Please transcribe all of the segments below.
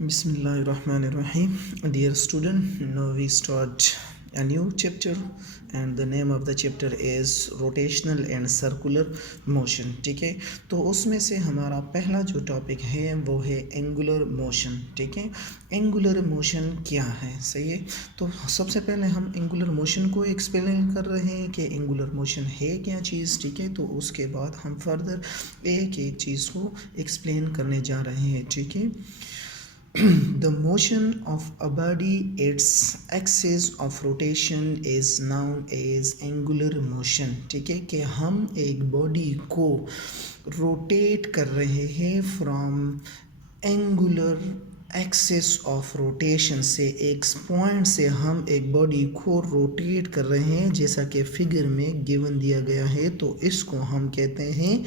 Bismillahirrahmanirrahim. Dear student, now we start a new chapter and the name of the chapter is rotational and circular motion. ठीक है, तो उसमें से हमारा पहला जो टॉपिक है वो है एंगुलर मोशन. ठीक है, एंगुलर मोशन क्या है? सही है, तो सबसे पहले हम एंगुलर मोशन को एक्सप्लेन कर रहे हैं कि एंगुलर मोशन है क्या चीज़. ठीक है, तो उसके बाद हम फर्दर एक एक चीज़ को एक्सप्लेन करने जा रहे हैं. ठीक है, the motion of a body, its axis of rotation is known as angular motion. ठीक है, कि हम एक बॉडी को रोटेट कर रहे हैं from angular axis of rotation से. एक पॉइंट से हम एक बॉडी को रोटेट कर रहे हैं जैसा कि फिगर में गिवन दिया गया है, तो इसको हम कहते हैं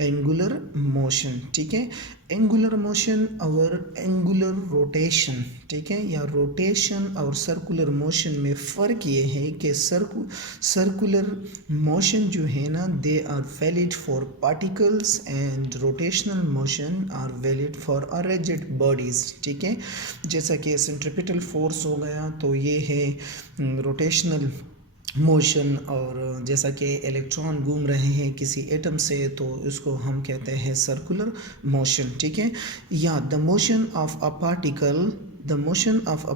एंगुलर मोशन. ठीक है, एंगुलर मोशन और एंगुलर रोटेशन. ठीक है, या रोटेशन और सर्कुलर मोशन में फ़र्क ये है कि सर्कुलर मोशन जो है ना, they are valid for particles and rotational motion are valid for a rigid bodies. ठीक है, जैसा कि सेंट्रीपिटल फोर्स हो गया तो ये है रोटेशनल मोशन, और जैसा कि इलेक्ट्रॉन घूम रहे हैं किसी एटम से तो इसको हम कहते हैं सर्कुलर मोशन. ठीक है, या the motion of a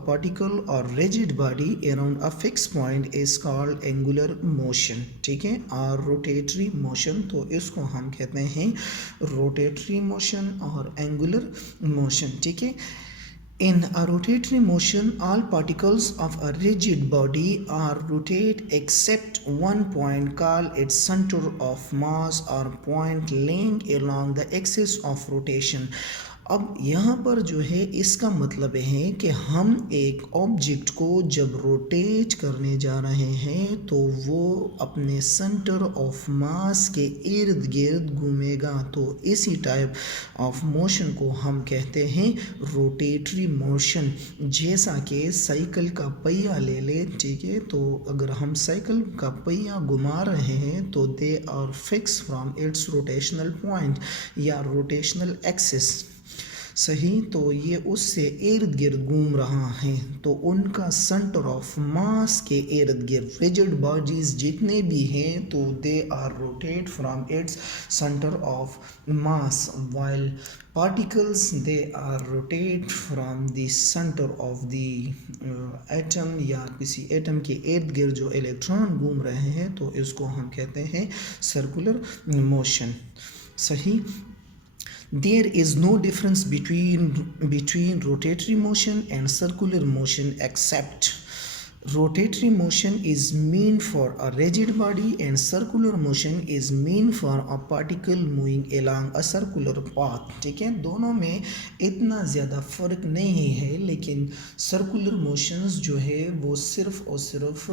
particle or rigid body around a fixed point is called angular motion. ठीक है, और रोटेटरी मोशन तो इसको हम कहते हैं रोटेटरी मोशन और एंगुलर मोशन. ठीक है, in a rotatory motion, all particles of a rigid body are rotate except one point called its center of mass or point lying along the axis of rotation. अब यहाँ पर जो है इसका मतलब है कि हम एक ऑब्जेक्ट को जब रोटेट करने जा रहे हैं तो वो अपने सेंटर ऑफ मास के इर्द गिर्द घूमेगा. तो इसी टाइप ऑफ मोशन को हम कहते हैं रोटेटरी मोशन. जैसा कि साइकिल का पहिया ले ले. ठीक है, तो अगर हम साइकिल का पहिया घुमा रहे हैं तो they are fix from its rotational point या रोटेशनल एक्सिस. सही, तो ये उससे इर्द गिर्द घूम रहा है तो उनका सेंटर ऑफ मास के इर्द गिर्द रिजिड बॉडीज जितने भी हैं तो they are rotate from its centre of mass, while particles they are rotate from the center of the atom या किसी एटम के इर्द गिर्द जो इलेक्ट्रॉन घूम रहे हैं तो इसको हम कहते हैं सर्कुलर मोशन. सही, there is no difference between rotatory motion and circular motion except rotatory motion is meant for a rigid body and circular motion is meant for a particle moving along a circular path. ठीक है, दोनों में इतना ज़्यादा फ़र्क नहीं है, लेकिन सर्कुलर मोशंस जो है वो सिर्फ और सिर्फ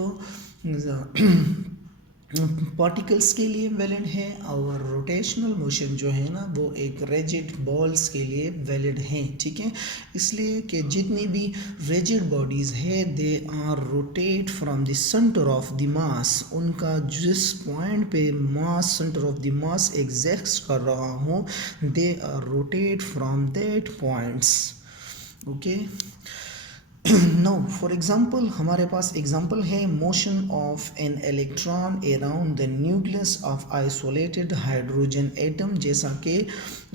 पार्टिकल्स के लिए वैलिड है और रोटेशनल मोशन जो है ना वो एक रिजिड बॉल्स के लिए वैलिड है. ठीक है, इसलिए कि जितनी भी रिजिड बॉडीज़ है they are rotate from the centre of the mass. उनका जिस पॉइंट पे mass centre of the mass exist कर रहा हो they are rotate from that points. Okay, now for example हमारे पास एग्जाम्पल है motion of an electron around the nucleus of isolated hydrogen atom. जैसा कि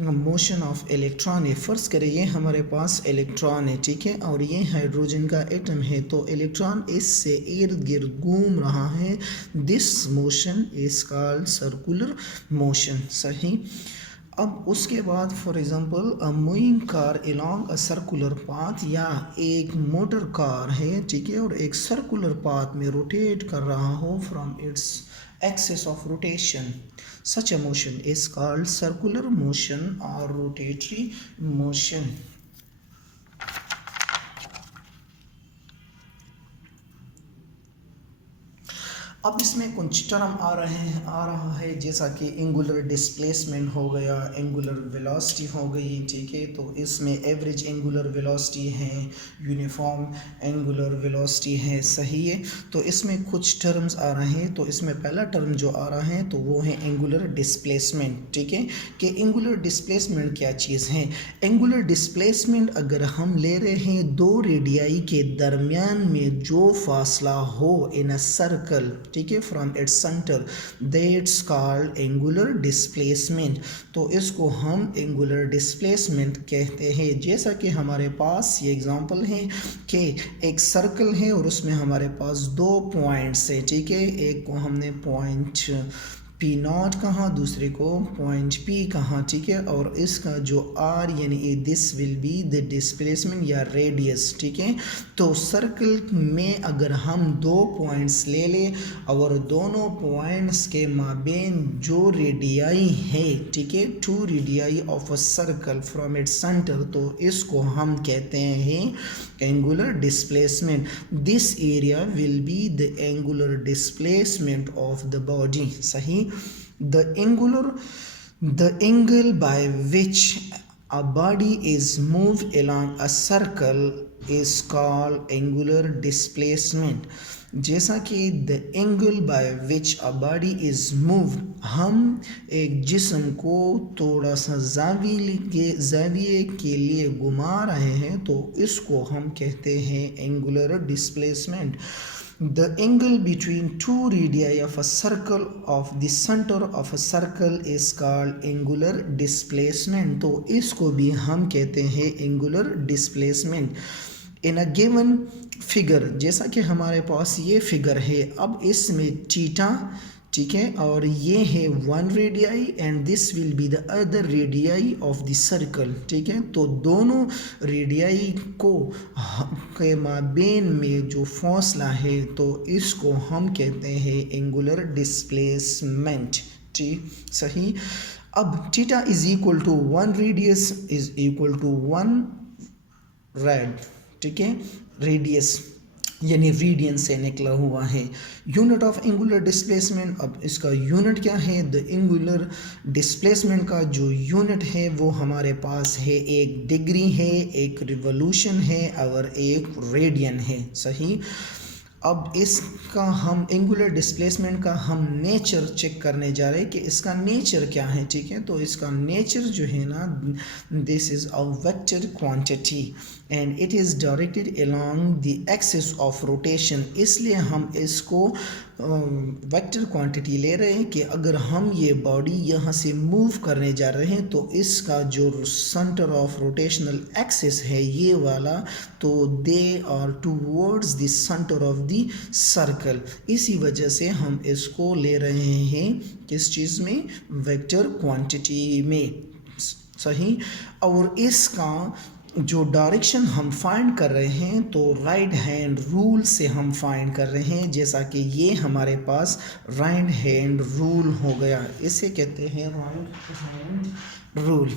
मोशन ऑफ इलेक्ट्रॉन है, फ़र्ज़ करिए हमारे पास इलेक्ट्रॉन है. ठीक है, और ये हाइड्रोजन का एटम है तो इलेक्ट्रॉन इससे इर्द गिर्द घूम रहा है. This motion is called circular motion. सही, अब उसके बाद for example a moving car along a circular path, या एक मोटर कार है. ठीक है, और एक सर्कुलर पाथ में रोटेट कर रहा हो from its axis of rotation. Such a motion is called circular motion और रोटेटरी मोशन. अब इसमें कुछ टर्म आ रहा है जैसा कि एंगुलर डिस्प्लेसमेंट हो गया, एंगुलर वेलोसिटी हो गई, ठीक है। तो इसमें एवरेज एंगुलर वेलोसिटी है, यूनिफॉर्म एंगुलर वेलोसिटी है, सही है। तो इसमें कुछ टर्म्स आ रहे हैं। तो इसमें पहला टर्म जो आ रहा है तो वो है एंगुलर डिस्प्लेसमेंट, ठीक है। कि एंगुलर डिस्प्लेसमेंट क्या चीज़ है। एंगुलर डिस्प्लेसमेंट अगर हम ले रहे हैं दो रेडियाई के दरमियान में जो फासला हो इन अ सर्कल, ठीक है, from its centre, that's called angular displacement. तो इसको हम एंगुलर डिस्प्लेसमेंट कहते हैं। जैसा कि हमारे पास ये एग्जांपल है कि एक सर्कल है और उसमें हमारे पास दो पॉइंट्स है, ठीक है। एक को हमने पॉइंट P0 कहा, दूसरे को पॉइंट P कहा, ठीक है। और इसका जो R यानी this will be the displacement या रेडियस, ठीक है। तो सर्कल में अगर हम दो पॉइंट्स ले लें और दोनों पॉइंट्स के माबेन जो रेडियाई है, ठीक है, two radii of a circle from its centre, तो इसको हम कहते हैं angular displacement. This area will be the angular displacement of the body, सही। The angle by which a body is moved along a circle is called angular displacement। जैसा कि the angle by which a body is moved, हम एक जिस्म को थोड़ा सा ज़ाविये के लिए घुमा रहे हैं तो इसको हम कहते हैं angular displacement. The angle between two radii of a circle of the center of a circle is called angular displacement। तो इसको भी हम कहते हैं angular displacement। In a given figure, जैसा कि हमारे पास ये फिगर है, अब इसमें थीटा, ठीक है, और ये है one radii and this will be the other radii of the circle, ठीक है। तो दोनों रेडियाई को के माबेन में जो फासला है तो इसको हम कहते हैं एंगुलर डिस्प्लेसमेंट, ठीक, सही। अब theta is equal to one radius is equal to one rad, ठीक है, रेडियस यानी रेडियन से निकला हुआ है। यूनिट ऑफ एंगुलर डिस्प्लेसमेंट, अब इसका यूनिट क्या है। द एंगुलर डिस्प्लेसमेंट का जो यूनिट है वो हमारे पास है, एक डिग्री है, एक रिवोल्यूशन है और एक रेडियन है, सही। अब इसका हम एंगुलर डिस्प्लेसमेंट का हम नेचर चेक करने जा रहे हैं कि इसका नेचर क्या है, ठीक है। तो इसका नेचर जो है ना, this is a vector quantity and it is directed along the axis of rotation. इसलिए हम इसको वेक्टर क्वांटिटी ले रहे हैं कि अगर हम ये बॉडी यहाँ से मूव करने जा रहे हैं तो इसका जो सेंटर ऑफ रोटेशनल एक्सिस है ये वाला, तो they are towards the centre of the circle. इसी वजह से हम इसको ले रहे हैं किस चीज़ में, वेक्टर क्वांटिटी में, सही। और इसका जो डायरेक्शन हम फाइंड कर रहे हैं तो राइट हैंड रूल से हम फाइंड कर रहे हैं। जैसा कि ये हमारे पास राइट हैंड रूल हो गया, इसे कहते हैं राइट हैंड रूल।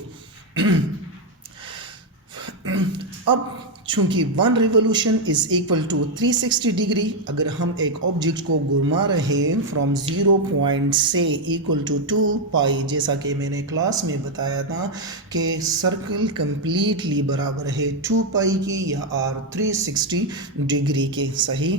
अब चूंकि one revolution is equal to 360 degree, अगर हम एक ऑब्जेक्ट को घुमा रहे हैं फ्रॉम 0 पॉइंट से इक्वल टू 2 पाई, जैसा कि मैंने क्लास में बताया था कि सर्कल कंप्लीटली बराबर है 2 पाई की या आर 360 डिग्री के, सही।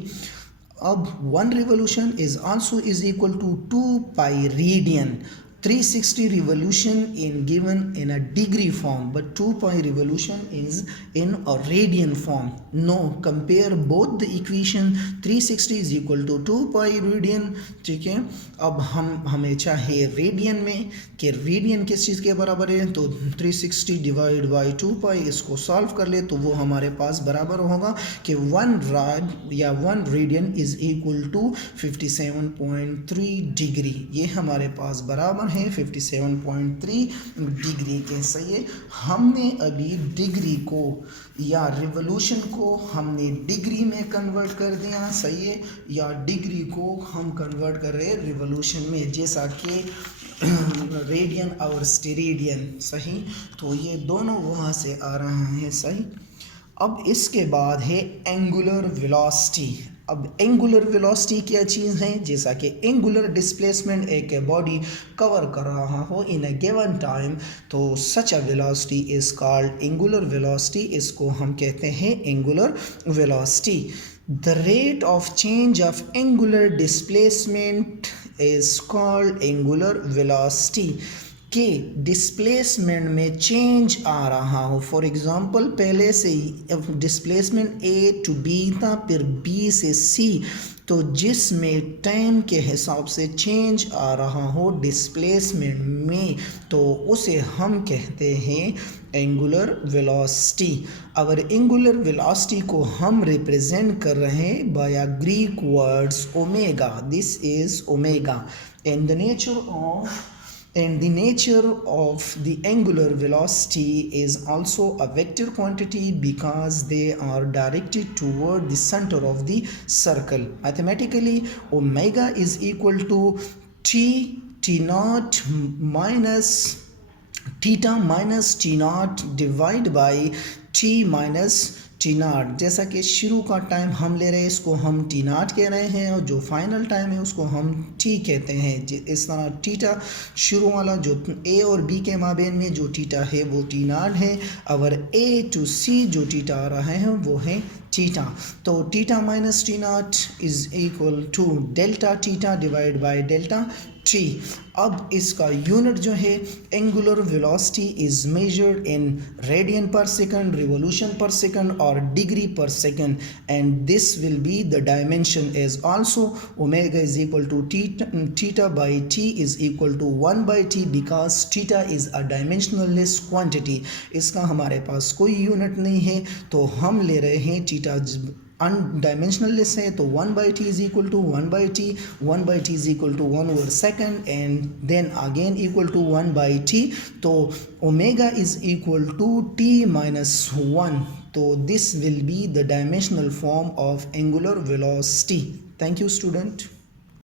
अब one revolution is also is equal to 2 pi radian. 360 revolution in given in a degree form, but 2 pi revolution is in a radian form. No, compare both the equation। 360 is equal to 2 pi radian, ठीक है। अब हमें चाहे radian में कि radian किस चीज़ के बराबर है, तो 360 डिवाइड बाई 2 पाई, इसको सॉल्व कर ले तो वो हमारे पास बराबर होगा कि 1 राड या 1 radian is equal to 57.3 degree. ये हमारे पास बराबर है 57.3 डिग्री के, सही है। हमने अभी डिग्री को या रिवोल्यूशन को हमने डिग्री में कन्वर्ट कर दिया, सही है, या डिग्री को हम कन्वर्ट कर रहे हैं रिवोल्यूशन में, जैसा कि रेडियन और स्टेरेडियन, सही। तो ये दोनों वहाँ से आ रहा है, सही। अब इसके बाद है एंगुलर वेलोसिटी। अब एंगुलर वेलोसिटी क्या चीज़ है, जैसा कि एंगुलर डिस्प्लेसमेंट एक बॉडी कवर कर रहा हो इन अ गिवन टाइम, तो such a velocity is called angular velocity, इसको हम कहते हैं angular velocity. The rate of change of angular displacement is called angular velocity. के डिस्प्लेसमेंट में चेंज आ रहा हो, फॉर एग्जांपल पहले से ही डिस्प्लेसमेंट ए टू बी था, फिर बी से सी, तो जिसमें टाइम के हिसाब से चेंज आ रहा हो डिस्प्लेसमेंट में, तो उसे हम कहते हैं एंगुलर वेलोसिटी। अगर एंगुलर वेलोसिटी को हम रिप्रेजेंट कर रहे हैं by a Greek words omega, this is omega, and the nature of and the nature of the angular velocity is also a vector quantity because they are directed toward the center of the circle. Mathematically, omega is equal to t naught minus theta minus t naught divided by t minus t naught. जैसा कि शुरू का time हम ले रहे हैं इसको हम टी नाट कह रहे हैं, और जो फाइनल टाइम है उसको हम टी कहते हैं। इस तरह टीटा शुरू वाला जो ए और बी के माबेन में जो टीटा है वो टी नाट है, अगर ए टू सी जो टीटा आ रहा है वो है टीटा। तो theta minus t naught is equal to delta theta divide by delta t. अब इसका यूनिट जो है angular velocity is measured in radian per second, revolution per second और degree per second, and this will be the dimension is also omega is equal to theta by T is equal to 1 by t, because theta is a dimensionless quantity. इसका हमारे पास कोई unit नहीं है, तो हम ले रहे हैं थीटा अनडायमेंशनलेस है, तो 1 by T is equal to 1 by T, 1 by T is equal to 1 over second and then again equal to 1 by T, तो omega is equal to T minus 1, तो this will be the dimensional form of angular velocity. Thank you student.